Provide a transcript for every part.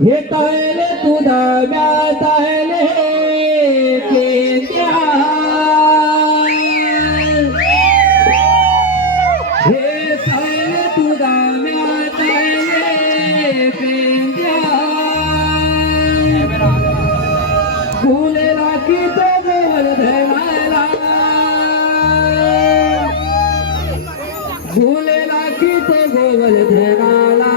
हे तायले तुझा म्या तायले केत्या हे तायले तुझा म्या तायले केत्या फुलेला की तो गोल धरायला फुलेला की तो गोल धरायला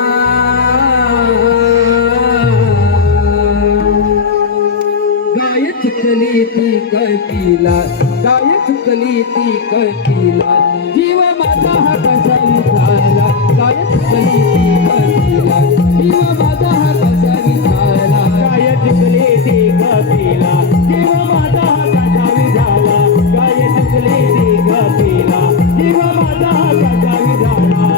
चुकली ती कळकीला गाय चुकली ती कळकीला जीव माझा हा कसा विचारला गाय चुकली ती कळकीला जीव माझा हा कसा विचारला गाय चुकली ती कळकीला जीव माझा हा कसा विचारला गाय चुकली ती कळकीला जीव माझा हा कसा विचारला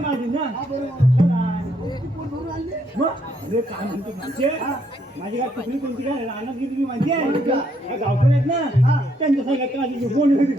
पाहिलं तुला माझी काय तुकडी कोणती काय राहणार की तुम्ही माहिती आहे गावकडे आहेत ना त्यांच्या सांगा